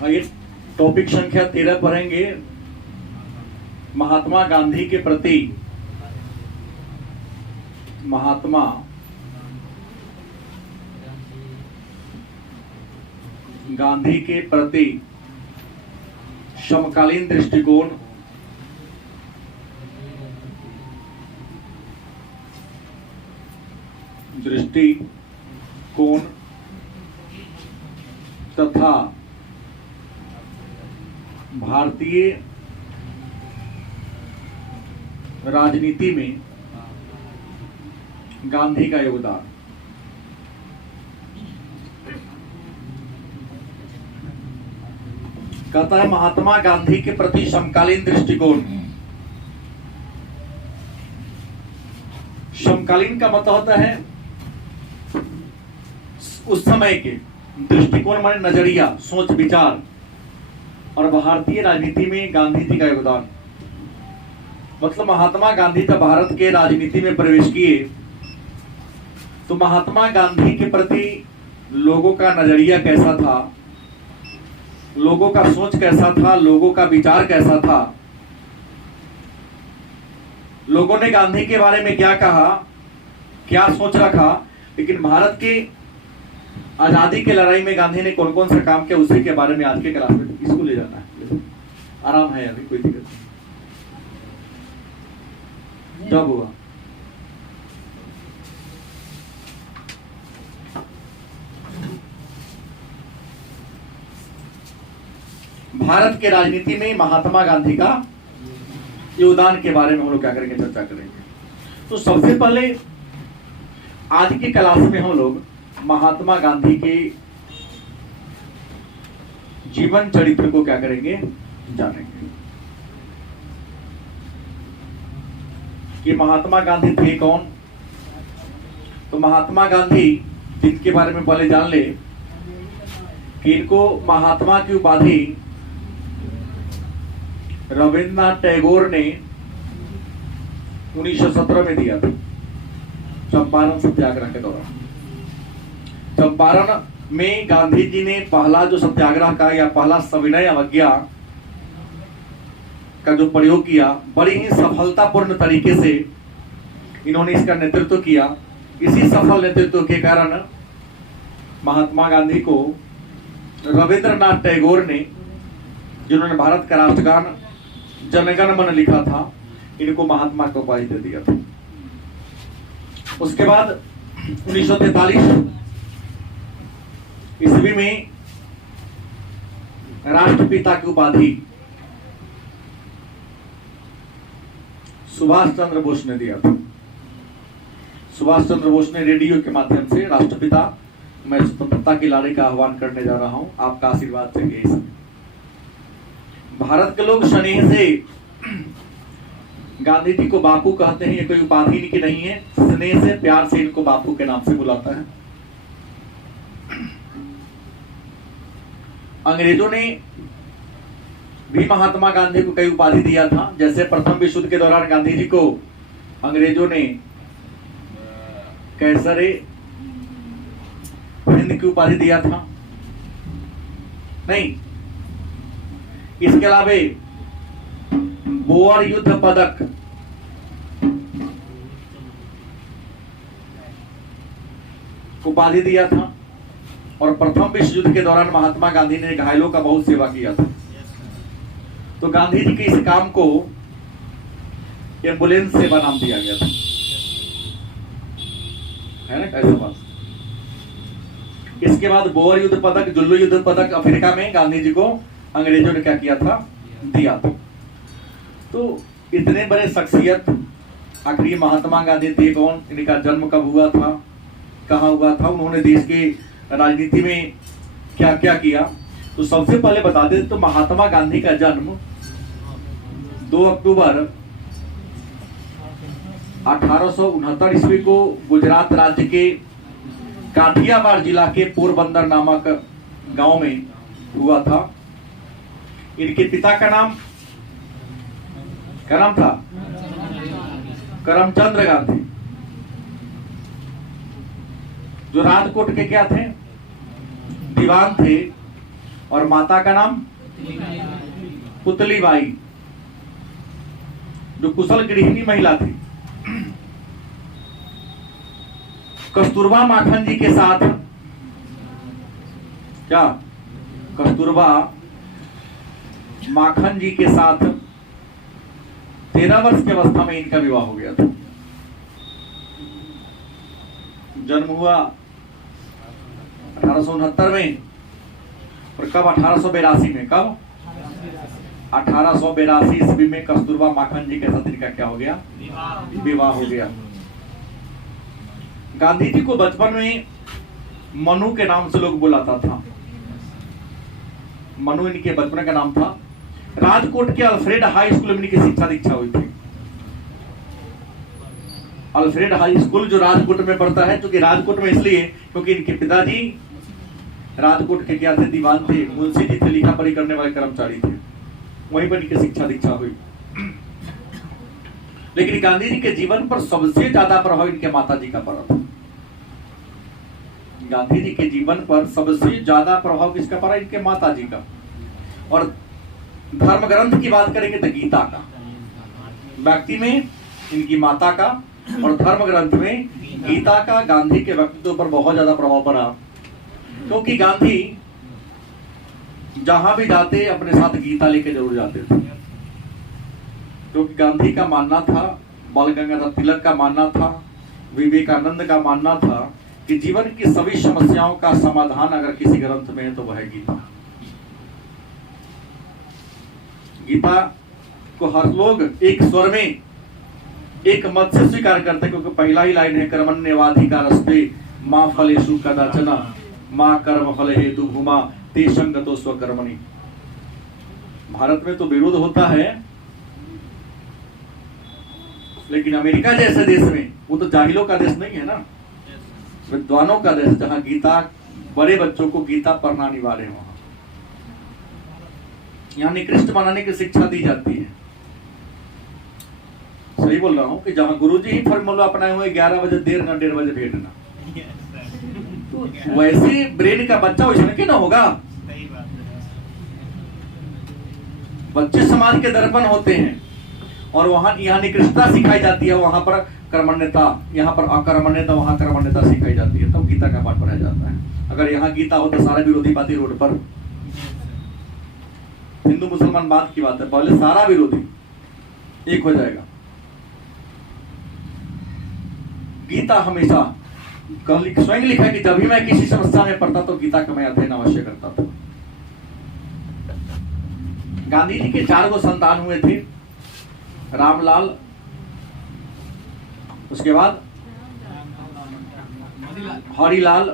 ये टॉपिक संख्या 13 पढ़ेंगे। महात्मा गांधी के प्रति समकालीन दृष्टिकोण तथा भारतीय राजनीति में गांधी का योगदान। कहता है महात्मा गांधी के प्रति समकालीन दृष्टिकोण। समकालीन का मतलब होता है उस समय के दृष्टिकोण, माने नजरिया, सोच विचार, और भारतीय राजनीति में गांधी जी का योगदान। मतलब महात्मा गांधी जब भारत के राजनीति में प्रवेश किए तो महात्मा गांधी के प्रति लोगों का नजरिया कैसा था, लोगों का सोच कैसा था, लोगों का विचार कैसा था, लोगों ने गांधी के बारे में क्या कहा, क्या सोच रखा। लेकिन भारत के आजादी के लड़ाई में गांधी ने कौन कौन सा काम किया, उसी के बारे में आज के क्लास में इसको ले जाना है। आराम है, अभी कोई दिक्कत नहीं। जब हुआ भारत के राजनीति में महात्मा गांधी का योगदान के बारे में हम लोग क्या करेंगे, चर्चा करेंगे। तो सबसे पहले आज की क्लास में हम लोग महात्मा गांधी के जीवन चरित्र को क्या करेंगे, जानेंगे कि महात्मा गांधी थे कौन। तो महात्मा गांधी जिनके बारे में पहले जान ले कि इनको महात्मा की उपाधि रविन्द्रनाथ टैगोर ने 1917 में दिया था, चंपारण सत्याग्रह के दौरान। चंपारण में गांधी जी ने पहला जो सत्याग्रह का या पहला सविनय अवज्ञा का जो प्रयोग किया, बड़ी ही सफलतापूर्ण तरीके से इन्होंने इसका नेतृत्व किया। इसी सफल नेतृत्व के कारण महात्मा गांधी को रविन्द्रनाथ टैगोर ने, जिन्होंने भारत का राष्ट्रगान जनगण मन लिखा था, इनको महात्मा को उपाधि दे दिया था। उसके बाद 1943 ईस्वी में राष्ट्रपिता की उपाधि सुभाष चंद्र बोस ने दिया था। सुभाष चंद्र बोस ने रेडियो के माध्यम से राष्ट्रपिता, मैं स्वतंत्रता की लड़ाई का आह्वान करने जा रहा हूं, आपका आशीर्वाद चाहिए। इस भारत के लोग स्नेह से गांधी जी को बापू कहते हैं। ये कोई उपाधि की नहीं है, स्नेह से, प्यार से इनको बापू के नाम से बुलाता है। अंग्रेजों ने भी महात्मा गांधी को कई उपाधि दिया था। जैसे प्रथम विश्व युद्ध के दौरान गांधी जी को अंग्रेजों ने कैसरे हिंद की उपाधि दिया था। नहीं, इसके अलावा बोअर युद्ध पदक, उपाधि दिया था। और प्रथम विश्व युद्ध के दौरान महात्मा गांधी ने घायलों का बहुत सेवा किया था। तो गांधी जी के इस काम को एम्बुलेंस सेवा नाम दिया गया था, है ना, कैसा बात। इसके बाद बोअर युद्ध पदक, जुल्लू युद्ध पदक अफ्रीका में गांधी जी को अंग्रेजों ने क्या किया था, दिया था। तो इतने बड़े शख्सियत, आखिर महात्मा गांधी थे कौन, इनका जन्म कब हुआ था, कहाँ हुआ था, उन्होंने देश की राजनीति में क्या क्या किया। तो सबसे पहले बता दें तो महात्मा गांधी का जन्म 2 अक्टूबर 1869 ईस्वी को गुजरात राज्य के काठियावाड़ जिला के पोरबंदर नामक गांव में हुआ था। इनके पिता का नाम क्या नाम था, करमचंद गांधी, जो राजकोट के क्या थे, दीवान थे। और माता का नाम पुतली बाई, जो कुशल गृहिणी महिला थी। कस्तूरबा माखन जी के साथ क्या, कस्तूरबा माखन जी के साथ 13 वर्ष की अवस्था में इनका विवाह हो गया था। जन्म हुआ 1869 में, और कब 1882 में, कब 1882 ईस्वी में कस्तूरबा माखन जी के साथ इनका क्या हो गया, विवाह हो गया। गांधी जी को बचपन में मनु के नाम से लोग बुलाता था। मनु इनके बचपन का नाम था। राजकोट के अल्फ्रेड हाई स्कूल में इनकी शिक्षा दीक्षा हुई थी। अल्फ्रेड हाई स्कूल जो राजकोट में पड़ता है, क्योंकि राजकोट में इसलिए क्योंकि इनके पिताजी राजकोट के क्या थे, दीवान थे, मुंशी जी थे, लिखा पढ़ी करने वाले कर्मचारी थे, वहीं पर इनकी शिक्षा दीक्षा हुई। लेकिन गांधी जी के जीवन पर सबसे ज्यादा प्रभाव इनके माता जी का पड़ा था। गांधी जी के जीवन पर सबसे ज्यादा प्रभाव किसका पड़ा, इनके माता जी का। और धर्म ग्रंथ की बात करेंगे तो गीता का, व्यक्ति में इनकी माता का, और धर्म ग्रंथ में गीता का गांधी के व्यक्तित्व पर बहुत ज्यादा प्रभाव पड़ा। क्योंकि गांधी जहां भी जाते अपने साथ गीता लेके जरूर जाते थे। क्योंकि गांधी का मानना था, बाल गंगाधर तिलक का मानना था, विवेकानंद का मानना था कि जीवन की सभी समस्याओं का समाधान अगर किसी ग्रंथ में है तो वह है गीता। गीता को हर लोग एक स्वर में, एक मत से स्वीकार करते हैं, क्योंकि पहला ही लाइन है, कर्मण्येवाधिकारस्ते मां फलेषु कदाचन मां कर्म फल हेतु भूमा ते संगतो स्वकर्मणि। भारत में तो विरोध होता है, लेकिन अमेरिका जैसे देश में, वो तो जाहिलों का देश नहीं है ना, विद्वानों का देश, जहां गीता, बड़े बच्चों को गीता पढ़ना अनिवार्य है। वहां यहाँ निकृष्ट बनाने की शिक्षा दी जाती है। सही बोल रहा हूँ कि जहां गुरुजी ही फॉर्मूला अपनाए हुए 11 बजे देर ना 1:30 बजे भेजना, तो वैसे ब्रेन का बच्चा वैसा क्यों ना होगा। बच्चे समाज के दर्पण होते हैं, और वहां यहाँ निकृष्टता सिखाई जाती है, वहां पर कर्मण्यता, यहाँ पर अकर्मण्यता, वहां कर्मण्यता सिखाई जाती है, तब गीता का पाठ पढ़ाया जाता है। अगर यहाँ गीता हो तो सारा विरोधी बातें रोड पर, हिंदू मुसलमान बात की बात है, पहले सारा विरोधी एक हो जाएगा। गीता हमेशा स्वयं लिखा है कि जब भी मैं किसी समस्या में पड़ता तो गीता का मैं अध्ययन अवश्य करता था। गांधी जी के 4 गो संतान हुए थे, रामलाल, उसके बाद हरिलाल,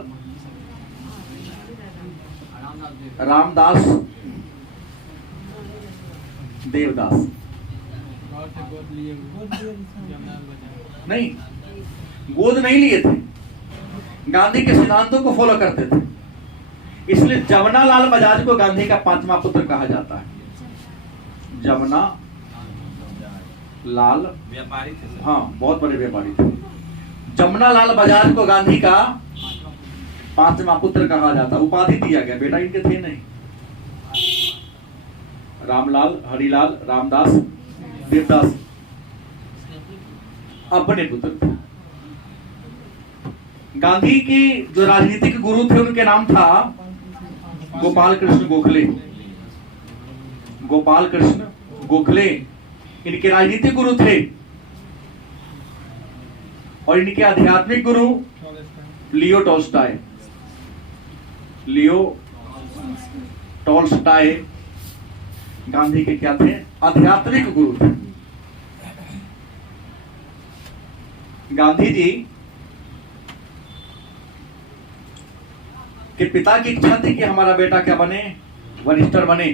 रामदास, देवदास। नहीं, गोद नहीं लिए थे, गांधी के सिद्धांतों को फॉलो करते थे, इसलिए जमनालाल बजाज को गांधी का 5वां पुत्र कहा जाता है। जमना लाल व्यापारी थे, हाँ बहुत बड़े व्यापारी थे। जमनालाल बजाज को गांधी का 5वां पुत्र कहा जाता, उपाधि दिया गया, बेटा इनके थे नहीं। रामलाल, हरिलाल, रामदास, देवदास अपने पुत्र थे। गांधी की जो राजनीतिक गुरु थे उनके नाम था गोपाल कृष्ण गोखले। गोपाल कृष्ण गोखले इनके राजनीतिक गुरु थे, और इनके आध्यात्मिक गुरु Leo Tolstoy. Leo Tolstoy Gandhi के क्या थे, आध्यात्मिक गुरु थे। गांधी जी के पिता की इच्छा थी कि हमारा बेटा क्या बने, वरिष्ठर बने,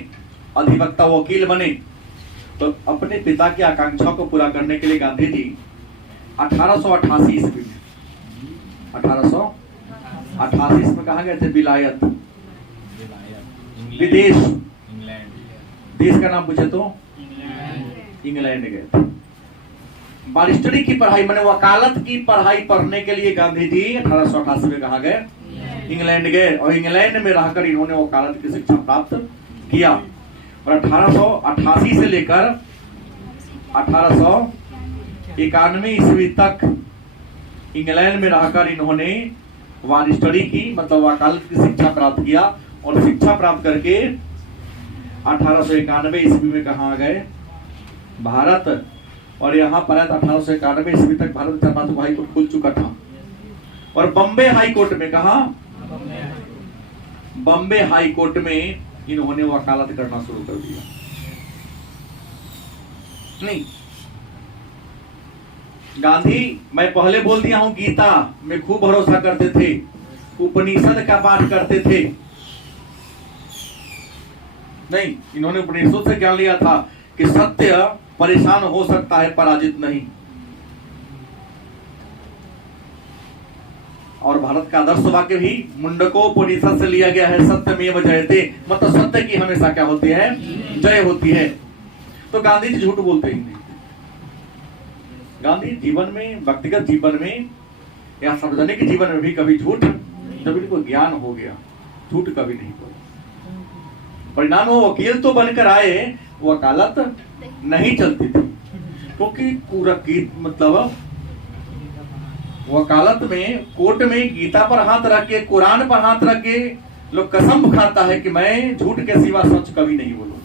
अधिवक्ता, वकील बने। तो अपने पिता की आकांक्षा को पूरा करने के लिए गांधी जी 1888 ईस्वी में, 1888 में कहा गए थे, विलायत, विदेश, देश का नाम पूछे तो इंग्लैंड गए थे। बारिस्टरी की पढ़ाई, मैंने वकालत की पढ़ाई पढ़ने के लिए गांधी जी 1888 में कहा गए इंग्लैंड गए और इंग्लैंड में रहकर इन्होंने वकालत की शिक्षा प्राप्त किया और 1888 से लेकर 1891 ईस्वी तक इंग्लैंड में रहकर इन्होंने वहां स्टडी की, मतलब वकालत की शिक्षा प्राप्त किया और शिक्षा प्राप्त करके 1891 ईस्वी में कहाँ आ गए? भारत। और यहाँ पर 1891 ईस्वी तक भारत में 4 हाई कोर्ट खुल चुका था और बम्बे हाई कोर्ट में, कहा? बम्बे हाई कोर्ट में इन्होंने वकालत करना शुरू कर दिया। नहीं, गांधी, मैं पहले बोल दिया हूं, गीता में खूब भरोसा करते थे, उपनिषद का पाठ करते थे। नहीं, इन्होंने उपनिषद से ज्ञान लिया था कि सत्य परेशान हो सकता है, पराजित नहीं। और भारत का आदर्श वाक्य भी मुंडकोपनिषद से लिया गया है, सत्यमेव जयते, मतलब सत्य की हमेशा क्या होती है? जय होती है। तो गांधी जी झूठ बोलते ही नहीं। गांधी जीवन में, व्यक्तिगत जीवन में या सार्वजनिक जीवन में भी कभी झूठ, जब इनको ज्ञान हो गया, झूठ कभी नहीं बोले। परिणाम वो वकील तो बनकर आए, वकालत नहीं चलती थी, क्योंकि पूरा मतलब वकालत में, कोर्ट में गीता पर हाथ रख के, कुरान पर हाथ रख के लोग कसम खाता है कि मैं झूठ के सिवा सच कभी नहीं बोलूंगा।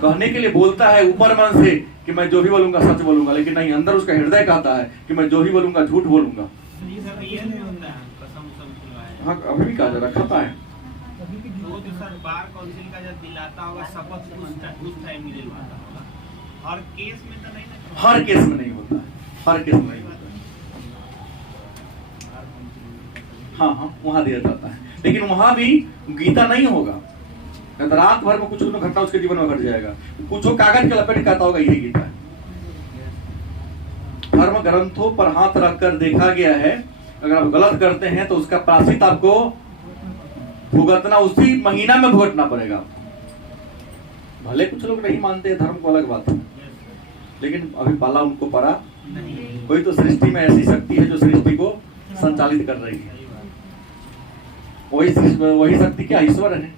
कहने के लिए बोलता है ऊपर मन से कि मैं जो भी बोलूंगा सच बोलूंगा, लेकिन नहीं, अंदर उसका हृदय कहता है कि मैं जो भी बोलूंगा झूठ बोलूंगा। हाँ, अभी भी कहा जा रहा, खाता है। बार काउंसिल का जब दिलाता होगा शपथ, उस टाइम में दिलवाता होगा। हर केस में तो नहीं ना? हर केस में नहीं होता है, हर केस में नहीं होता है। हाँ हाँ, वहां दिया जाता है, लेकिन वहां भी गीता नहीं होगा। रात भर में कुछ घटना उसके जीवन में घट जाएगा, कुछ कागज के लपेट कहता होगा यही गीता है। धर्म ग्रंथों पर हाथ रखकर देखा गया है, अगर आप गलत करते हैं तो उसका प्रायश्चित आपको भुगतना, उसी महीना में भुगतना पड़ेगा। भले कुछ लोग नहीं मानते धर्म को, अलग बात है, लेकिन अभी पाला उनको पड़ा नहीं। कोई तो सृष्टि में ऐसी शक्ति है जो सृष्टि को संचालित कर रही है, वही शक्ति क्या? ईश्वर है।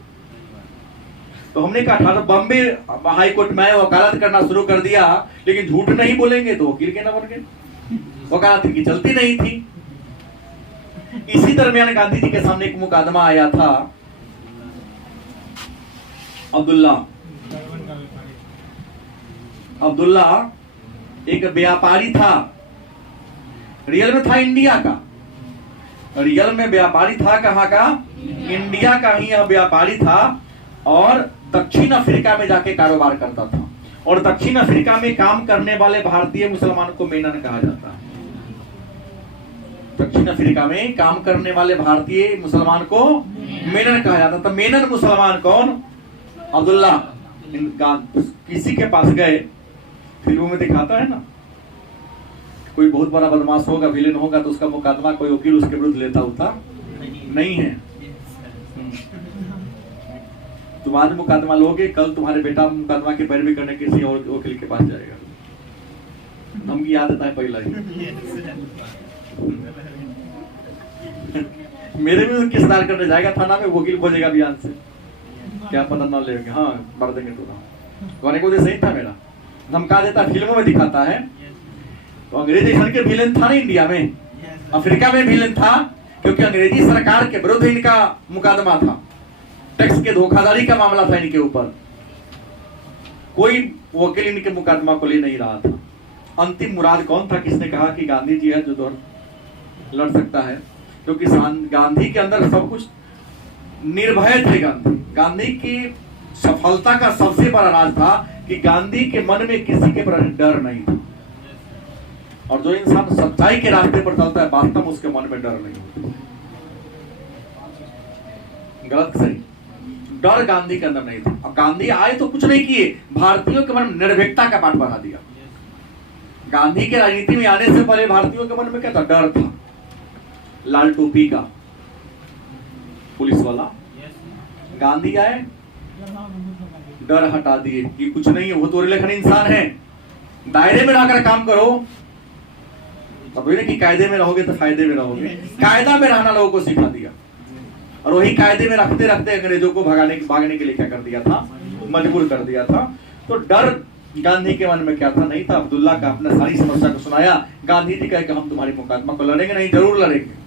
तो हमने कहा बॉम्बे हाई कोर्ट में वकालत करना शुरू कर दिया, लेकिन झूठ नहीं बोलेंगे तो वकील के ना बन गए, वकालत की चलती नहीं थी। इसी दरमियान गांधी जी के सामने एक मुकदमा आया था। अब्दुल्ला एक व्यापारी था, रियल में था इंडिया का, रियल में व्यापारी था। कहाँ का? इंडिया का ही यह व्यापारी था और दक्षिण अफ्रीका में जाके कारोबार करता था। और दक्षिण अफ्रीका में काम करने वाले भारतीय मुसलमान को मेनन कहा जाता है। दक्षिण अफ्रीका में काम करने वाले भारतीय मुसलमान को मेनन कहा जाता था। मेनन मुसलमान कौन? अब्दुल्ला। किसी के पास गए, फिल्मों में दिखाता है ना, कोई बहुत बड़ा बदमाश होगा, विलेन होगा, तो उसका मुकदमा कोई वकील उसके विरुद्ध लेता होता नहीं है। तुम आज मुकदमा लोगे, कल तुम्हारे बेटा मुकदमा की पैरवी करने किसी और वकील के पास जाएगा। हमकी आदत है पहला ही। मेरे भी किसदार करने जाएगा थाना में, वकील खोजेगा बयान से, क्या पता ना लेंगे, हाँ मार देंगे तो। कहने को सही था मेरा, धमका देता, फिल्मों में दिखाता है। तो अंग्रेजी के विलेन था ना इंडिया में, अफ्रीका में विलेन था, क्योंकि अंग्रेजी सरकार के विरुद्ध इनका मुकदमा था, टैक्स के धोखाधड़ी का मामला था इनके ऊपर। कोई वकील इनके मुकदमा को ले नहीं रहा था। अंतिम मुराद कौन था? किसने कहा कि गांधी जी है जो लड़ सकता है? क्योंकि गांधी के अंदर सब कुछ निर्भय थे। गांधी की सफलता का सबसे बड़ा राज था कि गांधी के मन में किसी के प्रति डर नहीं था। और जो इंसान सच्चाई के रास्ते पर चलता है, वास्तव में उसके मन में डर नहीं होता। गलत सही, डर गांधी के अंदर नहीं था। अब गांधी आए तो कुछ नहीं किए, भारतीयों के मन में निर्भीकता का पाठ बढ़ा दिया। गांधी के राजनीति में आने से पहले भारतीयों के मन में क्या था? डर था। लाल टोपी का पुलिस वाला, गांधी आए, डर हटा दिए कि कुछ नहीं है, वो तो लेखन इंसान है, दायरे में रहकर काम करो। अब ये कि कायदे में रहोगे तो फायदे में रहोगे, कायदा में रहना लोगों को सिखा दिया। और वही कायदे में रखते रखते अंग्रेजों को भागने के लिए क्या कर दिया था, मजबूर कर दिया था। तो डर गांधी के मन में क्या था, नहीं था। अब्दुल्ला का अपने सारी समस्या को सुनाया। गांधी जी कहे कि हम तुम्हारी मुकदमा को लड़ेंगे, नहीं जरूर लड़ेंगे।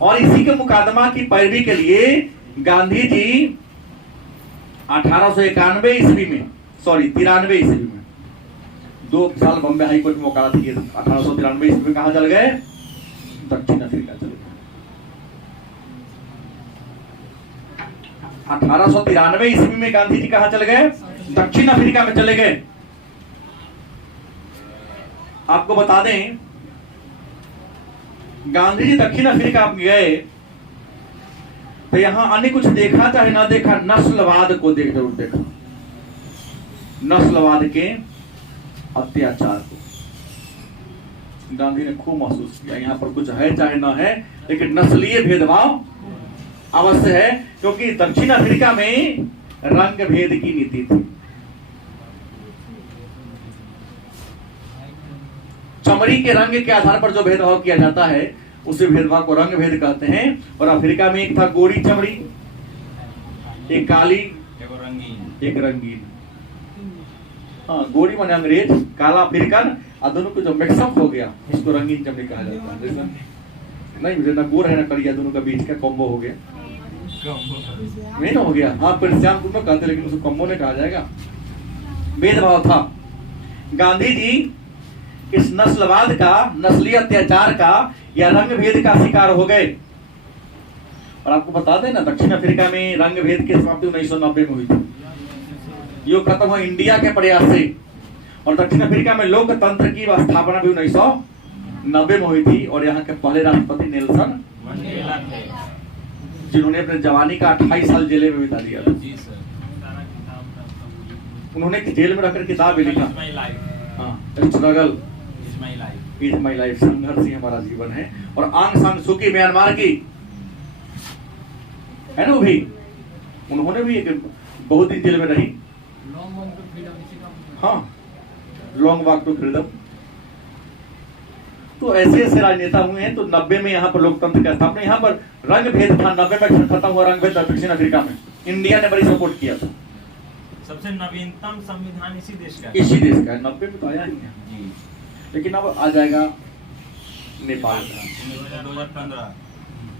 और इसी के मुकदमा की पैरवी के लिए गांधी जी 1891 ईस्वी में, सॉरी 93 ईस्वी में 2 साल बॉम्बे हाई कोर्ट में वकालत किए। 1893 ईस्वी में कहां चल गए, दक्षिण अफ्रीका चले गए। 1893 ईस्वी में गांधी जी कहां चले गए, दक्षिण अफ्रीका में चले गए। आपको बता दें, गांधी जी दक्षिण अफ्रीका में गए तो यहां आने कुछ देखा चाहे ना देखा, नस्लवाद को जरूर देखा, नस्लवाद के अत्याचार को गांधी ने खूब महसूस किया। यहां पर कुछ है चाहे ना है, लेकिन नस्लीय भेदभाव अवश्य है, क्योंकि दक्षिण अफ्रीका में रंग भेद की नीति थी। चमड़ी के रंग के आधार पर जो भेदभाव किया जाता है उसे भेदभाव को रंग भेद कहते हैं। और अफ्रीका में एक था गोरी चमड़ी, एक काली, एक रंगीन। हाँ, गोरी माने अंग्रेज, काला अफ्रीकन, और दोनों को जो मिक्सअप हो गया इसको रंगीन चमड़ी कहा जाता है। जैसा नहीं, ना गोर है ना करिया, दोनों का बीच का कॉम्बो हो गया, नहीं ना हो गया। हाँ, परिश्रम तुम लोग कहते, लेकिन उसको कॉम्बो नहीं कहा जाएगा। भेदभाव था। गांधी जी इस नस्लवाद का, नस्लीय अत्याचार का या रंग भेद का शिकार हो गए। और आपको बता दें ना, दक्षिण अफ्रीका में रंग भेद की समाप्ति 1990 में हुई थी। यो खत्म हुआ इंडिया के प्रयास से। और दक्षिण अफ्रीका में लोकतंत्र की स्थापना भी 1990 में हुई थी। और यहाँ के पहले राष्ट्रपति नेल्सन मंडेला थे, जिन्होंने अपने जवानी का 28 साल जेल में बिता दिया था। उन्होंने जेल में रखकर किताब भी लिखा, स्ट्रगल इज माई लाइफ, संघर्ष ही हमारा जीवन है। और आंग सान सुकी म्यांमार की है ना, वो भी उन्होंने भी एक बहुत दिन जेल में रही। हाँ, लॉन्ग वॉक टू फ्रीडम। तो ऐसे ऐसे राजनेता हुए हैं। तो 90 में यहाँ पर लोकतंत्र का स्थापना, यहाँ पर रंग भेद था। 90 में खत्म हुआ रंग भेद दक्षिण अफ्रीका में। इंडिया ने बड़ी सपोर्ट किया था। सबसे नवीनतम संविधान इसी देश का है। 90 में तो आया ही है, लेकिन अब आ जाएगा नेपाल का 2015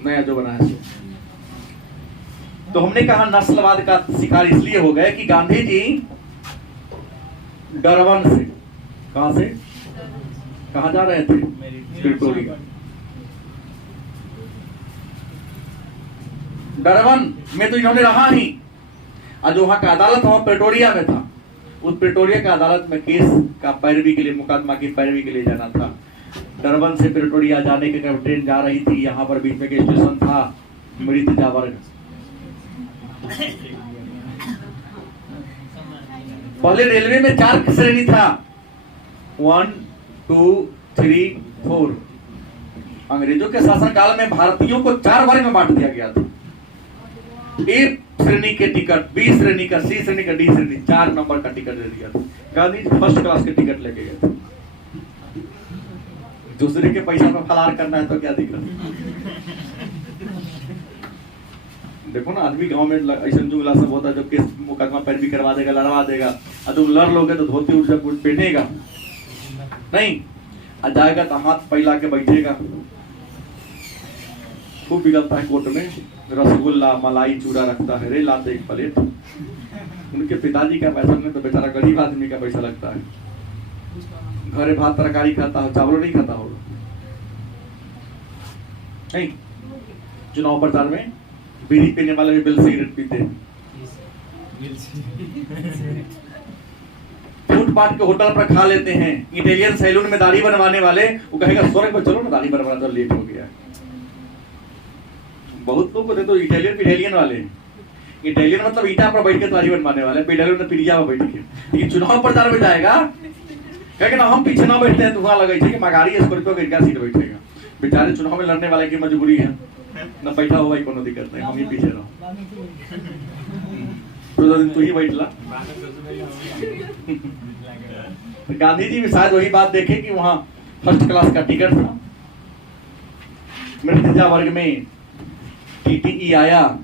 नया जो बना है। तो हमने कहा नस्लवाद का शिकार इसलिए हो गए कि गांधी जी डरवन से, कहां से, कहां जा रहे थे, प्रिटोरिया। डरवन में तो इन्होंने रहा ही, और जो वहां का अदालत वहां प्रिटोरिया में था। उस प्रिटोरिया का अदालत में केस का पैरवी के लिए, मुकदमा की पैरवी के लिए जाना था। डरबन से प्रिटोरिया जाने के लिए ट्रेन जा रही थी। यहाँ पर बीच में के स्टेशन था मृत जावर्ग। पहले रेलवे में 4 श्रेणी था, 1, 2, 3, 4। अंग्रेजों के शासनकाल में भारतीयों को 4 वर्ग में बांट दिया गया था। ए श्रेणी के टिकट, बी श्रेणी का, सी श्रेणी का, डी श्रेणी, 4 नंबर का टिकट दे दिया था। गांधी फर्स्ट क्लास के टिकट लेके गए थे। दूसरे के पैसा में फलार करना है तो क्या दिक्कत। देखो ना, आदमी गांव में ऐसा जुगला सब होता है, जब केस मुकदमा पैरवी करवा देगा, लड़वा देगा, और तुम लड़ लोगे तो धोती उठ जब पहनेगा नहीं, आ जाएगा तो हाथ फैला के बैठेगा। खूब बिगड़ता है कोर्ट में, रसगुल्ला मलाई चूड़ा रखता है, रे लाते एक प्लेट। उनके पिताजी का पैसा में तो बेचारा गरीब आदमी का पैसा लगता है। घरे भात तरकारी खाता हो, चावल नहीं खाता होगा नहीं। चुनाव प्रचार में बीड़ी पीने वाले भी बिल सिगरेट पीते हैं। फुटपाथ के होटल पर खा लेते हैं। इटालियन सैलून में दाढ़ी बनवाने वाले वो कहेगा स्वर्ग में चलो ना दाढ़ी बनवाना, तो लेट हो गया। बहुत लोग होते तो इटालियन वाले, इटालियन मतलब ईटा पर बैठ के दाढ़ी बनवाने वाले, इटालियन में पीढ़िया पर बैठ के। लेकिन चुनाव प्रचार में जाएगा कहेगा ना हम पीछे ना बैठते हैं, तो वहां लगे कि मगारी स्कॉर्पियो के इनका सीट बैठेगा। बेचारे चुनाव में लड़ने वाले की मजबूरी है, ना बैठा हुआ ही कोनो दिक्कत नहीं, हम ही पीछे रहो। तो दिन तू ही बैठला। तो गांधी जी भी शायद वही बात देखे कि वहां फर्स्ट क्लास का टिकट था, मृतजा वर्ग में टीटीई आया,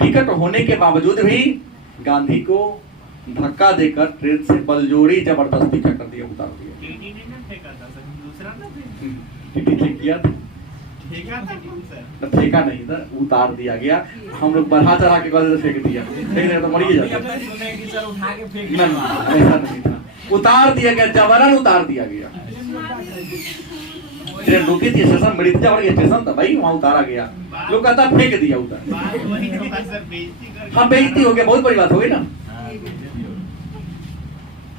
टिकट होने के बावजूद भी गांधी को धक्का देकर ट्रेन से बलजोड़ी जबरदस्ती क्या कर दिया, उतार दिया। टीटी ने ना फेंका था सर, दूसरा ना टीटी ने किया था, फेंका था कि सर फेंका नहीं था, उतार दिया गया। हम लोग बढ़ा चढ़ा के गले से फेंक दिया, लेकिन तो मर ही जाता। सुने कि सर उठा के फेंक नहीं, ऐसा नहीं था, उतार दिया गया, जबरन उतार दिया गया। ट्रेन रुकी थी स्टेशन, मृतजा वर्ग स्टेशन था भाई, वहां उतारा गया। लोग कहता फेंक दिया उतार। बात वही था सर, बेइज्जती कर। हाँ बेइज्जती हो गया, बहुत बड़ी बात हो गई ना।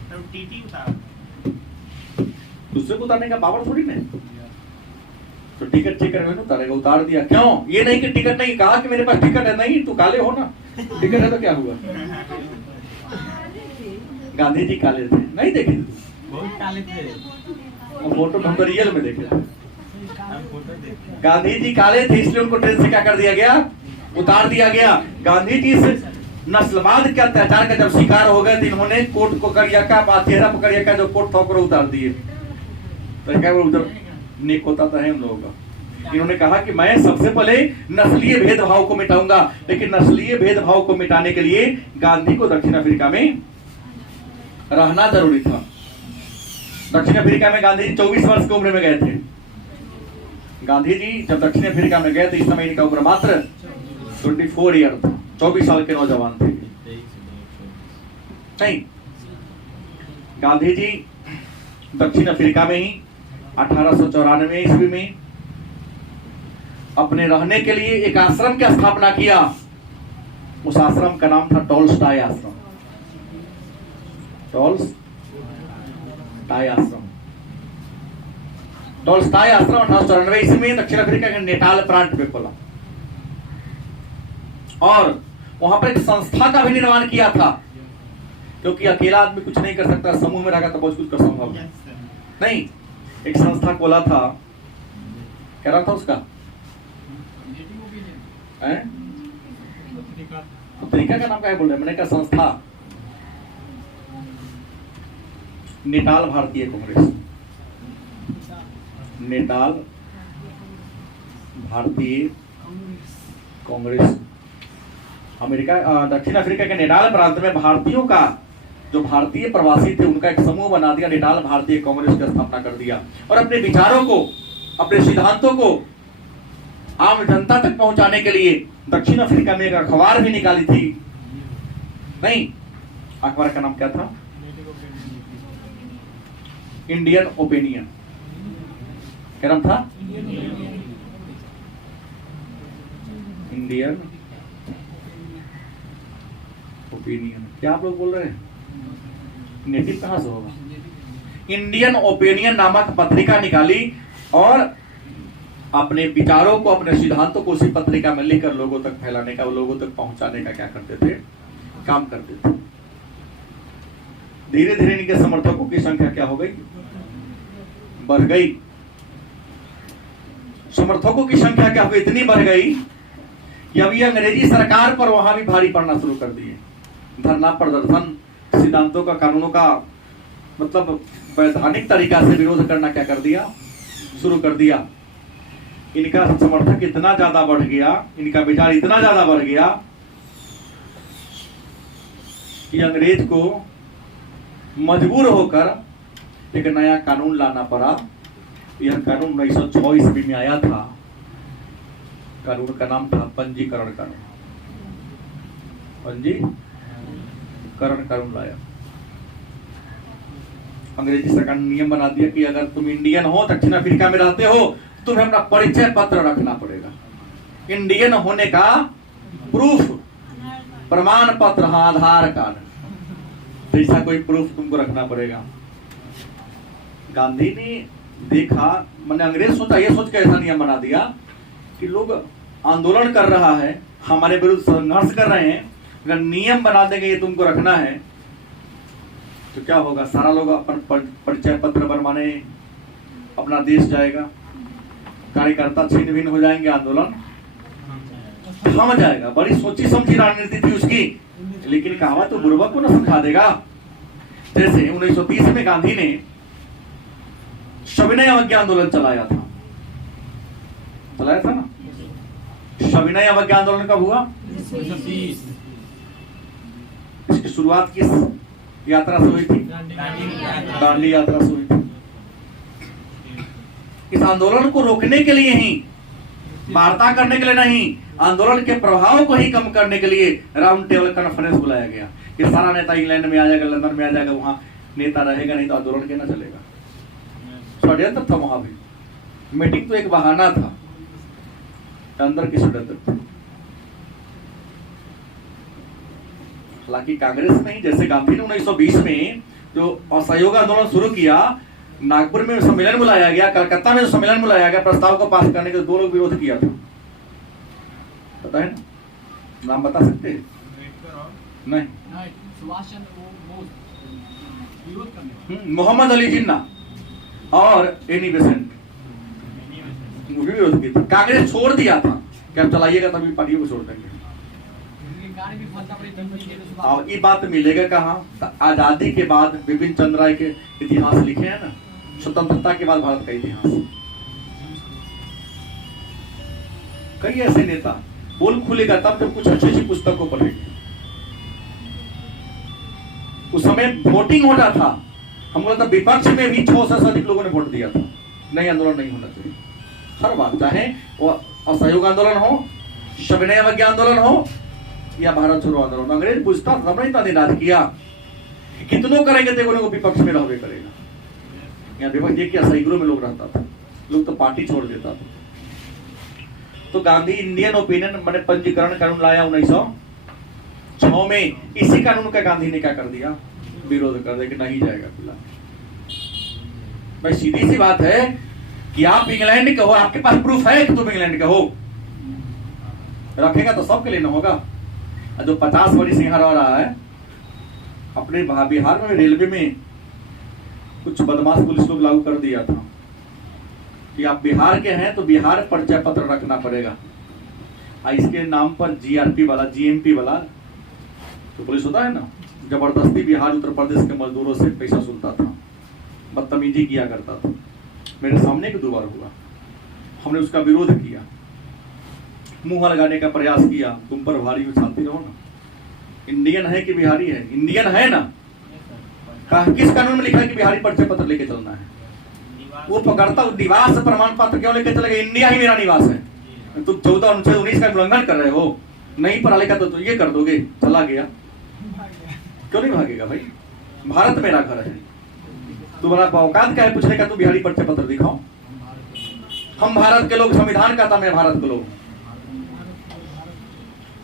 तब टीटी उतारा, दूसरे को उतारने का पावर थोड़ी ना। तो टिकट चेक करके उतारेगा, उतार दिया। क्यों? ये नहीं कि टिकट नहीं, कहा कि मेरे पास टिकट है, नहीं तू काले हो ना, टिकट है तो क्या हुआ। गांधी जी काले थे, नहीं देखे थे? बहुत काले थे, फोटो हम तो रियल में देखे थे। गांधी जी काले थे, इसलिए उनको ट्रेन से क्या कर दिया गया, उतार दिया गया। गांधी जी से नस्लवाद के अत्याचार का जब शिकार हो गए तो इन्होंने कोट को करियका, चेहरा पर करियका जो कोट था उसको उतार दिए। तो क्या उधर नेक होता था है हम लोगों का। इन्होंने कहा कि मैं सबसे पहले नस्लीय भेदभाव को मिटाऊंगा, लेकिन नस्लीय भेदभाव को मिटाने के लिए गांधी को दक्षिण अफ्रीका में रहना जरूरी था। दक्षिण अफ्रीका में गांधी जी 24 वर्ष की उम्र में गए थे। गांधी जी जब दक्षिण अफ्रीका में गए थे, इस समय इनका उम्र मात्र 24 ईयर था, 24 साल के नौजवान थे। नहीं, गांधी जी दक्षिण अफ्रीका में ही 1894 ईस्वी में अपने रहने के लिए एक आश्रम की स्थापना किया। उस आश्रम का नाम था टॉलस्टॉय आश्रम। टॉलस्टॉय आश्रम 1894 ईस्वी में दक्षिण अफ्रीका के नेटाल प्रांत में खोला और वहां पर एक संस्था का भी निर्माण किया था, क्योंकि अकेला आदमी कुछ नहीं कर सकता, समूह में रहेगा तो बहुत कुछ कर संभव है। नहीं, एक संस्था खोला था, क्या नाम था उसका? पत्रिका का नाम क्या है बोल रहे? मैंने कहा संस्था नेटाल भारतीय कांग्रेस। नेटाल भारतीय कांग्रेस अमेरिका दक्षिण अफ्रीका के नेटाल प्रांत में भारतीयों का, जो भारतीय प्रवासी थे, उनका एक समूह बना दिया, नेटाल भारतीय कांग्रेस की स्थापना कर दिया और अपने विचारों को, अपने सिद्धांतों को आम जनता तक पहुंचाने के लिए दक्षिण अफ्रीका में एक अखबार भी निकाली थी। नहीं, अखबार का नाम क्या था? Indian opinion. क्या नाम था? Indian opinion. क्या आप लोग बोल रहे हैं? नेटिव कहां से होगा? इंडियन ओपिनियन नामक पत्रिका निकाली और अपने विचारों को, अपने सिद्धांतों को उसी पत्रिका में लिखकर लोगों तक फैलाने का, लोगों तक पहुंचाने का क्या करते थे, काम करते थे। धीरे धीरे इनके समर्थकों की संख्या क्या हो गई, बढ़ गई। समर्थकों की संख्या क्या हो गई, इतनी बढ़ गई कि अभी अंग्रेजी सरकार पर वहां भी भारी पड़ना शुरू कर दिए। धरना प्रदर्शन, सिद्धांतों का, कानूनों का मतलब वैधानिक तरीका से विरोध करना क्या कर दिया, शुरू कर दिया। इनका समर्थक इतना ज्यादा बढ़ गया, इनका विचार इतना ज्यादा बढ़ गया कि अंग्रेज को मजबूर होकर एक नया कानून लाना पड़ा। यह कानून 1906 ईस्वी में आया था। कानून का नाम था पंजीकरण कानून। पंजीकरण कानून लाया। अंग्रेजी सरकार ने नियम बना दिया कि अगर तुम इंडियन हो, दक्षिण अफ्रीका में रहते हो, तुम्हें अपना परिचय पत्र रखना पड़ेगा। इंडियन होने का प्रूफ, प्रमाण पत्र, हाँ आधार कार्ड, तो ऐसा कोई प्रूफ तुमको रखना पड़ेगा। गांधी ने देखा, मैंने अंग्रेज सोचा, ये सोच के ऐसा नियम बना दिया कि लोग आंदोलन कर रहा है, हमारे विरुद्ध संघर्ष कर रहे हैं, अगर नियम बना देंगे ये तुमको रखना है तो क्या होगा, सारा लोग अपन परिचय पत्र बनवाने अपना देश जाएगा, कार्यकर्ता छिन्न भिन्न हो जाएंगे, आंदोलन थम जाएगा। बड़ी सोची समझी रणनीति थी उसकी, लेकिन कहावत तो बुर्बक को ना समझा देगा। जैसे 1930 में गांधी ने सविनय अवज्ञा आंदोलन चलाया था ना। सविनय अवज्ञा आंदोलन कब हुआ? इसकी शुरुआत किस यात्रा से हुई थी? दांडी यात्रा से हुई थी। इस आंदोलन को रोकने के लिए ही, वार्ता करने के लिए नहीं, आंदोलन के प्रभाव को ही कम करने के लिए राउंड टेबल कॉन्फ्रेंस बुलाया गया कि सारा नेता इंग्लैंड में आ जाएगा, लंदन में आ जाएगा, वहां नेता रहेगा नहीं तो आंदोलन के ना चलेगा। षड्यंत्र था वहां भी। मीटिंग तो एक बहाना था, अंदर की षड्यंत्र था। हालांकि कांग्रेस में ही, जैसे गांधी ने 1920 में जो असहयोग आंदोलन शुरू किया, नागपुर में सम्मेलन बुलाया गया, कलकत्ता में सम्मेलन बुलाया गया प्रस्ताव को पास करने के, दो लोग विरोध किया था। पता है ना? नाम बता सकते हैं? नहीं। सुभाष चंद्र बोस विरोध करने, मोहम्मद अली जिन्ना और एनी बेसेंट विरोध की थी। कांग्रेस छोड़ दिया था कि आप चलाइएगा तभी पार्टियों को छोड़ देंगे। और ये बात मिलेगा कहाँ? आजादी के बाद विपिन चंद्र राय के इतिहास लिखे हैं ना, स्वतंत्रता के बाद भारत का इतिहास। कई ऐसे नेता, पोल खुलेगा तब जब कुछ अच्छी अच्छी पुस्तक को पढ़ेंगे। उस समय वोटिंग होता था, हम लोग तो विपक्ष में भी 600 से अधिक लोगों ने वोट दिया था नहीं, आंदोलन नहीं होना चाहिए। हर बात, चाहे वो असहयोग आंदोलन हो, सविनय अवज्ञा आंदोलन हो या भारत छोड़ो आंदोलन, अंग्रेज पूछता था, नहीं था निराश किया कितनों करेंगे, देखो को विपक्ष में रहबे करेगा। यहाँ विपक्ष देखिए सहीगुरु में लोग रहता था, लोग तो पार्टी छोड़ देता था। तो गांधी इंडियन ओपिनियन मैंने पंजीकरण कानून लाया 1906 में। इसी कानून का गांधी ने क्या कर दिया? विरोध कर दिया कि नहीं जाएगा खुला। भाई सीधी सी बात है कि आप इंग्लैंड के हो, आपके पास प्रूफ है कि तुम इंग्लैंड के हो, रखेगा तो सबके लिए ना होगा। जो 50 वर्ष यहाँ रह रहा है, अपने बिहार में रेलवे में कुछ बदमाश पुलिस लोग लागू कर दिया था कि आप बिहार के हैं तो बिहार परिचय पत्र रखना पड़ेगा। इसके नाम पर जीआरपी वाला, जीएमपी वाला तो पुलिस होता है ना, जबरदस्ती बिहार उत्तर प्रदेश के मजदूरों से पैसा सुनता था, बदतमीजी किया करता था। मेरे सामने के 2 बार हुआ, हमने उसका विरोध किया, मुंह लगाने का प्रयास किया, तुम पर भारी उछालती रहो ना, इंडियन है कि बिहारी है? इंडियन है ना? किस कानून में लिखा है कि बिहारी परिचय पत्र लेके चलना है? वो पकड़ता, निवास प्रमाण पत्र क्यों लेके चलेगा? इंडिया ही मेरा निवास है। तुम 14 अनुच्छेद 19 का उल्लंघन कर रहे हो, नहीं पढ़ा लिखा तो ये कर दोगे, चला गया। क्यों नहीं भागेगा भाई? भारत मेरा घर है, तुम्हारा औकात क्या है पूछने का? तुम बिहारी परिचय पत्र दिखाओ। हम भारत के लोग, संविधान का था मैं भारत के लोग।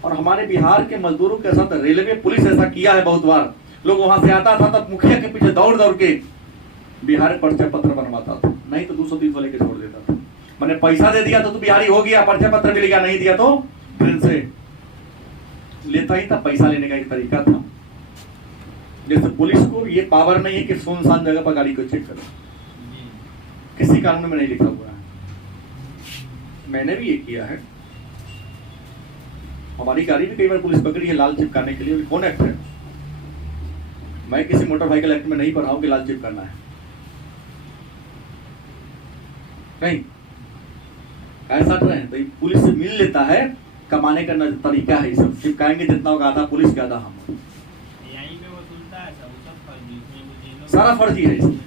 और हमारे बिहार के मजदूरों के साथ रेलवे पुलिस ऐसा किया है बहुत बार। लोग वहां से आता था तब मुखिया के पीछे दौड़ दौड़ के बिहार परिचय पत्र बनवाता था, नहीं तो 230 वाले के छोड़ देता था। मैंने पैसा दे दिया तो तू बिहारी हो गया, परिचय पत्र मिल गया, नहीं दिया तो ट्रेन से लेता ही था। पैसा लेने का एक तरीका था। जैसे पुलिस को ये पावर नहीं है कि सुनसान जगह पर गाड़ी को चेक करो, किसी कानून में नहीं लिखा हुआ है। मैंने भी ये किया है, हमारी गाड़ी भी कई बार पुलिस पकड़ी है लाल चिपकाने के लिए। कौन एक्ट है? मैं किसी मोटरसाइकिल एक्ट में नहीं पढ़ा हूं कि लाल चिपकाना है, नहीं। ऐसा रहे तो पुलिस से मिल लेता है, कमाने का तरीका है। सब चिपकाएंगे जितना होगा, आधा पुलिस का आधा हम, सारा फर्जी है इसमें।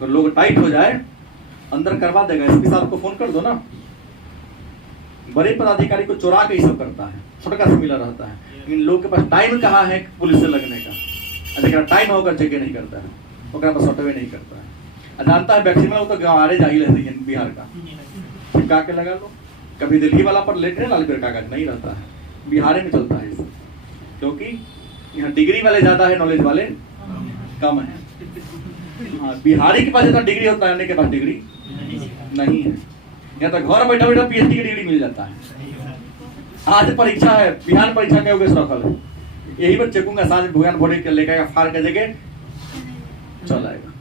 तो लोग टाइट हो जाए, अंदर करवा देगा। एसपी साहब को फोन कर दो ना, बड़े पदाधिकारी को चुरा के ही सब करता है, छोटा से मिला रहता है। लेकिन लोग के पास टाइम कहाँ है पुलिस से लगने का? टाइम होगा चेक नहीं करता है, पास ऑटोवे नहीं करता है। जानता है मैक्सिमम तो गंवारे जा ही रहते हैं बिहार का, चिपका के लगा लो। कभी दिल्ली वाला पर लेटे लाल पेड़ कागज नहीं रहता है, बिहार में चलता है इसे, क्योंकि यहाँ डिग्री वाले ज्यादा है, नॉलेज वाले कम है। हाँ, बिहारी के पास जितना डिग्री होता है, अन्य के पास डिग्री नहीं है। यहाँ तो घर बैठा बैठा पीएचडी की डिग्री मिल जाता है। आज परीक्षा है, बिहार परीक्षा के होगे रखल है, यही पर चेकूंगा, सांझ भुगतान भोरे के लेकर फाड़ के जगह चल आएगा।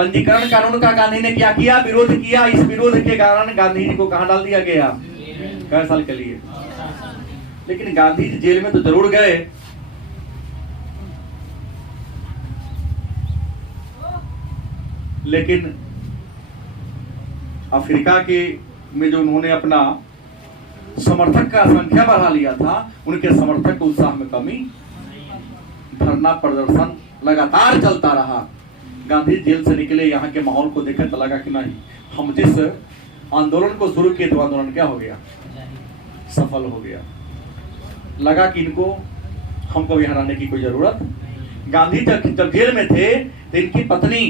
पंजीकरण कानून का गांधी ने क्या किया, विरोध किया। इस विरोध के कारण गांधी जी को कहां डाल दिया गया, कई साल के लिए। लेकिन गांधी जी जेल में तो जरूर गए, लेकिन अफ्रीका के में जो उन्होंने अपना समर्थक का संख्या बढ़ा लिया था, उनके समर्थक के उत्साह में कमी, धरना प्रदर्शन लगातार चलता रहा। गांधी जेल से निकले, यहाँ के माहौल को देखे तो लगा कि नहीं, हम जिस आंदोलन को शुरू किए तो आंदोलन क्या हो गया, सफल हो गया। लगा कि इनको हमको भी हराने की कोई जरूरत। गांधी जब जेल में थे तो इनकी पत्नी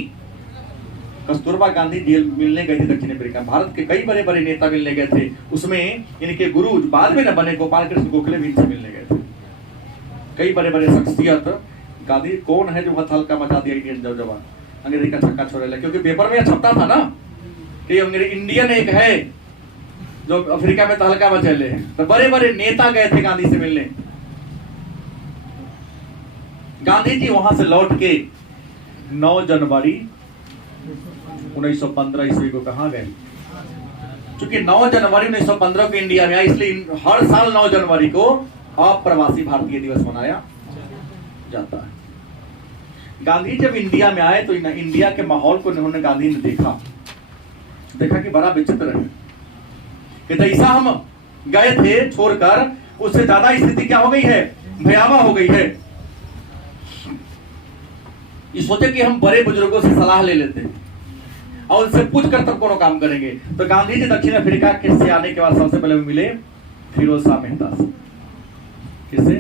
कस्तूरबा गांधी जेल मिलने गए थे दक्षिण अफ्रीका। भारत के कई बड़े बड़े नेता मिलने गए थे, उसमें इनके गुरु बाद में न बने गोपाल कृष्ण गोखले भी इनसे मिलने गए थे। कई बड़े बड़े शख्सियत। गांधी कौन है जो हल्का मचा दिया इंडियन जवान, अंग्रेजी का छक्का छोड़े, क्योंकि पेपर में छपता था ना कि इंडियन एक है जो अफ्रीका में तहलका मचेले हैं। तो बड़े बड़े नेता गए थे गांधी से मिलने। गांधी जी वहां से लौट के 9 जनवरी 1915 ईस्वी को कहां गए, क्योंकि 9 जनवरी 1915 को इंडिया में आया, इसलिए हर साल 9 जनवरी को अप्रवासी भारतीय दिवस मनाया जाता है। गांधी जब इंडिया में आए तो इंडिया के माहौल को उन्होंने गांधी ने देखा कि बड़ा विचित्र है कि जैसा हम गए थे छोड़कर, उससे ज्यादा स्थिति क्या हो गई है, भयावह हो गई है। ये सोचे कि हम बड़े बुजुर्गों से सलाह ले लेते हैं और उनसे पूछ कर तब कोनो काम करेंगे। तो गांधी जी दक्षिण अफ्रीका के से आने के बाद सबसे पहले मिले फिरोज शाह मेहता से। किससे?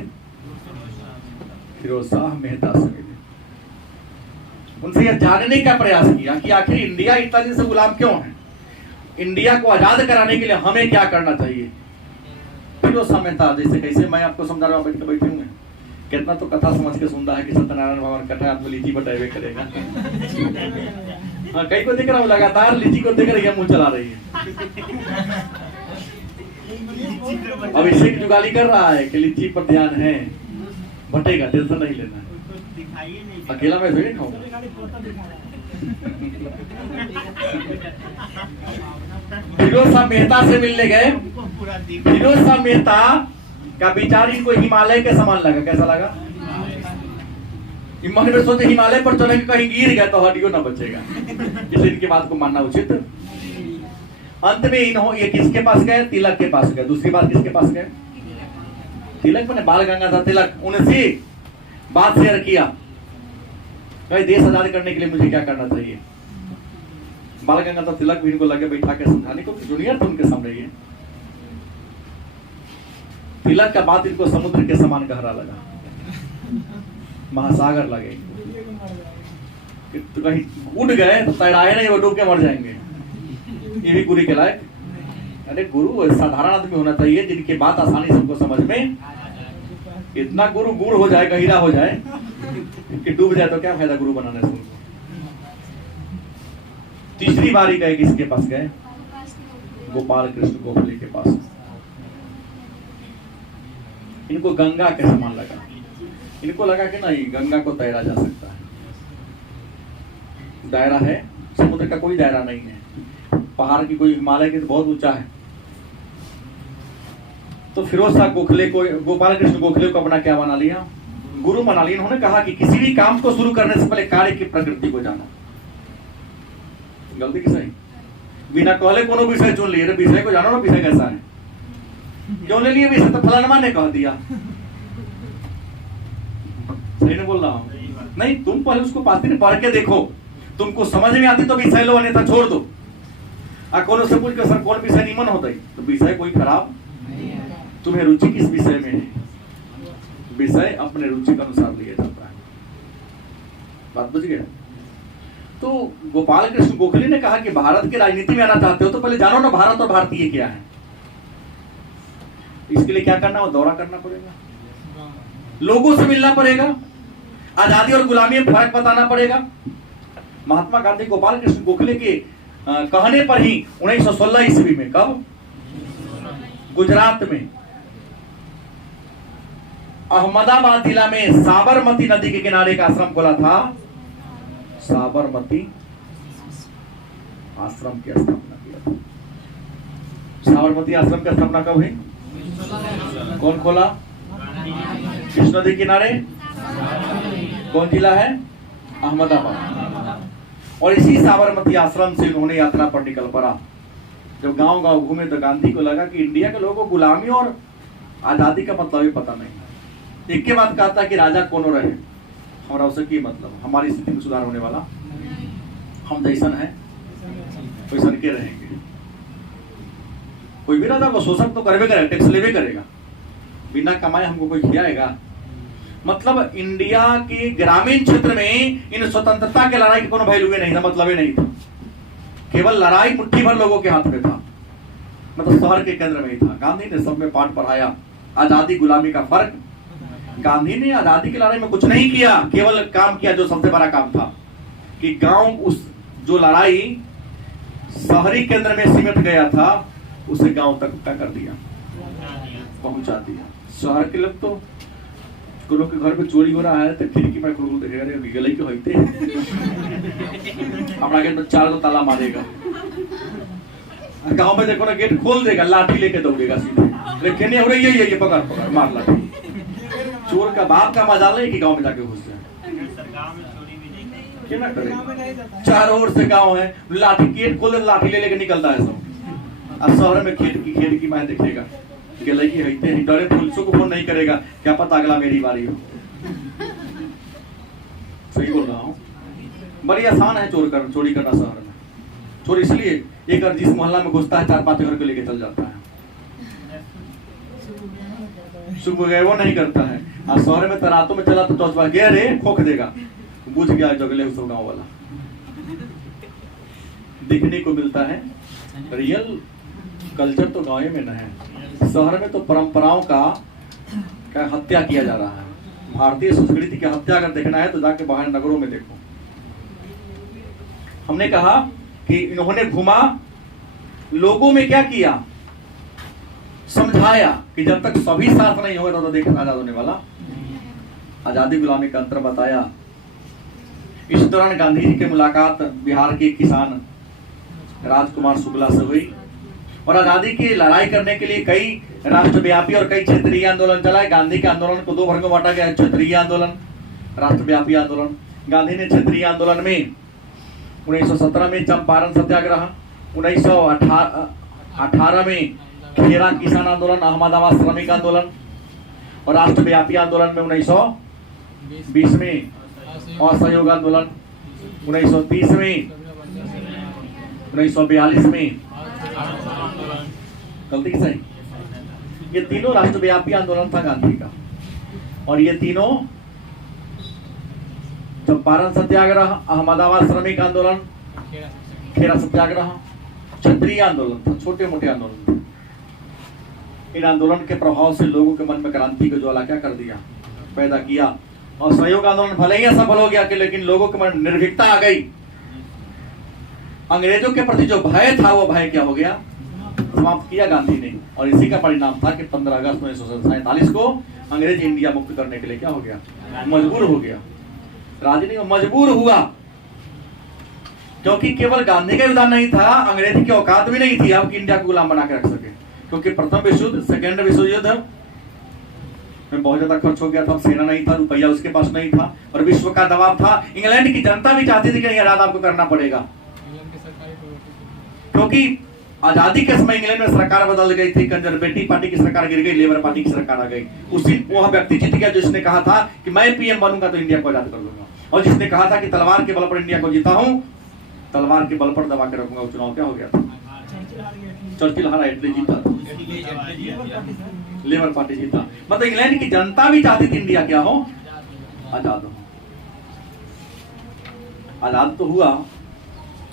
फिरोज शाह मेहता से मिले। उनसे यह जानने का प्रयास किया कि आखिर इंडिया इतना दिन से गुलाम क्यों है, इंडिया को आजाद कराने के लिए हमें क्या करना चाहिए। फिरोज शाह मेहता जैसे कैसे, मैं आपको समझा रहा हूं, बैठ के बैठे हुए कितना तो कथा समझ के सुनता है कि सत्यनारायण भगवान कथा में लीची बटावे करेगा। हाँ, कई को देख रहा हूँ लगातार लीची को देख रही है, मुंह चला रही है। अभिषेक जुगाली कर रहा है कि लीची पर ध्यान है, बटेगा, टेंशन नहीं लेना है। अकेला मैं थोड़ी खाऊंगा। फिरोज शाह मेहता से मिलने गए। फिरोज शाह मेहता का विचार इनको हिमालय के समान लगा। कैसा लगा? मन में सोचे हिमालय पर चले कहीं गिर गए तो हड्डियों ना बचेगा, इसलिए इनकी बात को मानना उचित। अंत में ये किसके पास गए? तिलक के पास गए। दूसरी बात किसके पास गए? तिलक मैंने बाल गंगाधर तिलक। उनसे बात शेयर किया, भाई देश आजाद करने के लिए मुझे क्या करना चाहिए। बाल गंगाधर तिलक भी इनको लगे बैठा के समझाने को, जूनियर थे उनके सामने। ये तिलक का बात इनको समुद्र के समान गहरा लगा, महासागर लगे। तो कहीं उड़ गए तो तैराए नहीं, वो डूब के मर जाएंगे। ये भी गुरु के लायक। अरे गुरु साधारण आदमी होना चाहिए जिनकी बात आसानी सबको समझ में। इतना गुरु गुड़ हो जाए, गहिरा हो जाए कि डूब जाए तो क्या फायदा गुरु बनाने से। तीसरी बारी गए, किसके पास गए? गोपाल कृष्ण गोखले के पास। इनको गंगा के समान लगा। इनको लगा कि नहीं, गंगा को तैरा जा सकता है। दायरा है, समुद्र का कोई दायरा नहीं है, पहाड़ की कोई, हिमालय की तो बहुत ऊंचा है। तो फिरोज शाह गोखले को, गोपाल कृष्ण गोखले को अपना क्या बना लिया? गुरु बना लिया। इन्होंने कहा कि किसी भी काम को शुरू करने से पहले कार्य की प्रकृति को जानो। गलती की सही? बिना कहले कोनो विषय चुन लिए, विषय को जानो ना, विषय कैसा है, क्यों ले लिए विषय? तो फलानमा ने कह दिया। सही नहीं बोल रहा हूं? नहीं, तुम पहले उसको पाती पढ़ के देखो, तुमको समझ में आती तो विषय लो, अन्यथा छोड़ दो। कोनो से पूछ के सर कौन विषय निमन होता है, तो विषय कोई खराब, तुम्हें रुचि किस विषय में है, विषय अपने रुचि के अनुसार लिया जाता है। बात बुझ गया? तो गोपाल कृष्ण गोखले ने कहा कि भारत की राजनीति में आना चाहते हो तो पहले जानो ना भारत और भारतीय क्या है। इसके लिए क्या करना हो? दौरा करना पड़ेगा, लोगों से मिलना पड़ेगा, आजादी और गुलामी में फर्क बताना पड़ेगा। महात्मा गांधी गोपाल कृष्ण गोखले के कहने पर ही 1916 ईस्वी में, कब? गुजरात में अहमदाबाद जिला में साबरमती नदी के किनारे एक आश्रम खोला था, साबरमती आश्रम की स्थापना किया था। साबरमती आश्रम की स्थापना कब हुई? कौन खोला? कृष्ण नदी किनारे। कौन जिला है? अहमदाबाद। और इसी साबरमती आश्रम से उन्होंने यात्रा पर निकल पड़ा। जब गांव गांव घूमे तो गांधी को लगा कि इंडिया के लोगों को गुलामी और आजादी का मतलब ही पता नहीं। एक के बाद कहा था कि राजा कौन रहे, हमारा उससे की मतलब, हमारी स्थिति में सुधार होने वाला, हम जैसन है वैसन के रहेंगे। कोई भी राजा को शोषण तो करवे करेगा, टैक्स लेवे करेगा, बिना कमाए हमको कोई खिलाएगा। मतलब इंडिया के ग्रामीण क्षेत्र में इन स्वतंत्रता के लड़ाई की कोनो वैल्यू नहीं था, मतलब ही नहीं था। केवल लड़ाई मुट्ठी भर लोगों के हाथ में था, मतलब शहर के केंद्र में ही था। गांधी ने सब में पाठ पढ़ाया, आजादी गुलामी का फर्क। गांधी ने आजादी की लड़ाई में कुछ नहीं किया, केवल काम किया जो सबसे बड़ा काम था कि गांव, उस जो लड़ाई शहरी केंद्र में सीमित गया था उसे गांव तक का कर दिया, पहुंचा दिया। शहर के लोग तो लोग के घर पे चोरी हो रहा है तो खिड़की में खुल देखेगा, गले के होते अपना गेट में 4 ताला मारेगा। गांव में देखो ना, गेट खोल देगा, लाठी लेके दौड़ेगा सीधे, लेकिन हो रही है ये पकड़ पकड़ मार लाठी। चोर का बाप का मजाल है कि गांव में जाके घुस जाए, क्या ना करे। चारों ओर से गांव है, लाठी गेट खोल दे, लाठी ले लेके निकलता है सब। अब शहर में खेत की मैं देखेगा कि लड़की रहते हैं, डरे पुलिसों को फोन नहीं करेगा, क्या पता अगला मेरी बारी हो। सही बोल रहा हूँ। बड़ी आसान है चोरी करना शहर में। चोर इसलिए एक जिस मोहल्ला में घुसता है 4-5 घर को लेके चल जाता है, सुबह वो नहीं करता है। और शहर में रातों में चला तो 10 बार गया रे खोख देगा, बुझ गया जगले उस गाँव वाला। देखने को मिलता है रियल कल्चर तो गाँव में न है, शहर में तो परंपराओं का हत्या किया जा रहा है। भारतीय संस्कृति की हत्या अगर देखना है तो जाके बाहर नगरों में देखो। हमने कहा कि इन्होंने घुमा, लोगों में क्या किया, समझाया कि जब तक सभी साथ नहीं होगा तो देखना आजाद होने वाला। आजादी गुलामी का अंतर बताया। इस दौरान गांधी जी की मुलाकात बिहार के किसान राजकुमार शुक्ला से हुई और आजादी की लड़ाई करने के लिए कई राष्ट्रव्यापी और कई क्षेत्रीय आंदोलन चलाए। गांधी के आंदोलन को 2 भागों में बांटा गया, क्षेत्रीय आंदोलन, राष्ट्रव्यापी आंदोलन। गांधी ने क्षेत्रीय आंदोलन में 1917 में चंपारण सत्याग्रह, 1918 में खेरा किसान आंदोलन, अहमदाबाद श्रमिक आंदोलन और राष्ट्रव्यापी आंदोलन में 1920 में असहयोग आंदोलन, 1930 में, 1942 में। गलती सही, ये तीनों राष्ट्रव्यापी आंदोलन था गांधी का। और ये तीनों चंपारण सत्याग्रह, अहमदाबाद श्रमिक आंदोलन, खेरा सत्याग्रह क्षेत्रीय आंदोलन था, छोटे मोटे आंदोलन थे। इन आंदोलन के प्रभाव से लोगों के मन में क्रांति का ज्वाला क्या कर दिया, पैदा किया। और सहयोग आंदोलन भले ही असफल हो गया कि लेकिन लोगों के मन में निर्भीकता आ गई। अंग्रेजों के प्रति जो भय था वो भय क्या हो गया, समाप्त किया गांधी ने। और इसी का परिणाम था कि 15 अगस्त 1947 को अंग्रेज इंडिया मुक्त करने के लिए क्या हो गया, मजबूर हो गया। राजनीति में मजबूर हुआ क्योंकि केवल गांधी का योगदान नहीं था, अंग्रेजी की औकात भी नहीं थी अब कि इंडिया को गुलाम बना के रख सके। क्योंकि प्रथम विश्व युद्ध, सेकेंड विश्व युद्ध में बहुत ज्यादा खर्च हो गया था, सेना नहीं था, रुपया उसके पास नहीं था और विश्व का दबाव था। इंग्लैंड की जनता भी चाहती थी कि नहीं, आजाद आपको करना पड़ेगा। क्योंकि आजादी के समय इंग्लैंड में सरकार बदल गई थी, कंजर्वेटिव पार्टी की सरकार गिर गई, लेबर पार्टी की सरकार आ गई। उसी वह व्यक्ति जीत गया जिसने कहा था कि मैं पीएम बनूंगा तो इंडिया को आजाद कर दूंगा, और जिसने कहा था कि तलवार के बल पर इंडिया को जीता हूं, तलवार के बल पर दबा के रखूंगा। चुनाव क्या हो गया था, चर्चिल हारा, एटली जीता, लेबर पार्टी जीता। मतलब इंग्लैंड की जनता भी चाहती थी इंडिया क्या हो, आजाद हो। आजाद तो हुआ,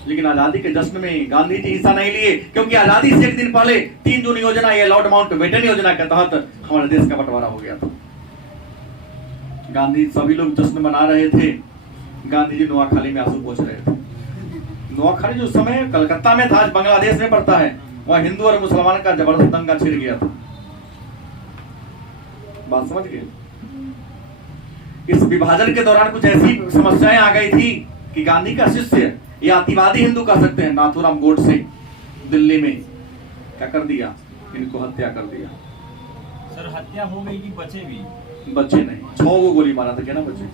लेकिन आजादी के जश्न में गांधी जी हिस्सा नहीं लिए, क्योंकि आजादी से एक दिन पहले 3 जून योजना, ये लॉर्ड माउंटबेटन योजना के तहत हमारे देश का बंटवारा हो गया था। गांधी, सभी लोग जश्न मना रहे थे, गांधी जी नोआखाली में आंसू पोंछ रहे थे। नोआखाली जो समय कलकत्ता में था, आज बांग्लादेश में पड़ता है, वहां हिंदू और मुसलमान का जबरदस्त दंगा छिड़ गया था। बात समझ गए। इस विभाजन के दौरान कुछ ऐसी समस्याएं आ गई थी कि गांधी का शिष्य ये अतिवादी हिंदू कह सकते हैं। नाथूराम गोडसे दिल्ली में क्या कर दिया, इनको हत्या कर दिया। सर हत्या हो गई कि बचे भी? बच्चे नहीं, 6 को गोली मारा था, क्या ना बच्चे।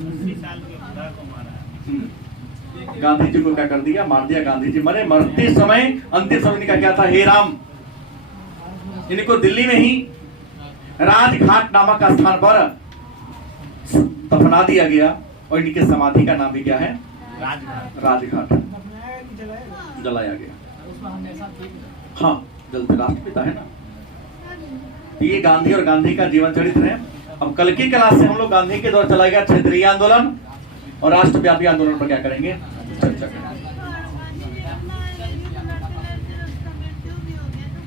80 साल के बुढ़ा को मारा है। गांधी जी को क्या कर दिया, मार दिया। गांधी जी मरे, मरते समय अंतिम समय इनका क्या था, हे राम। इनको दिल्ली में ही राजघाट नामक स्थान पर दफना दिया गया और इनके समाधि का नाम भी क्या है, राजघाट। राजघाट जलाया गया। उसमें हम ऐसा देख हाँ, जलते राष्ट्रपिता है ना। तो ये गांधी और गांधी का जीवन चरित्र है। अब कल की क्लास से हम लोग गांधी के दौर चलाएगा क्षेत्रीय आंदोलन और राष्ट्रव्यापी आंदोलन पर क्या करेंगे, चर्चा करेंगे।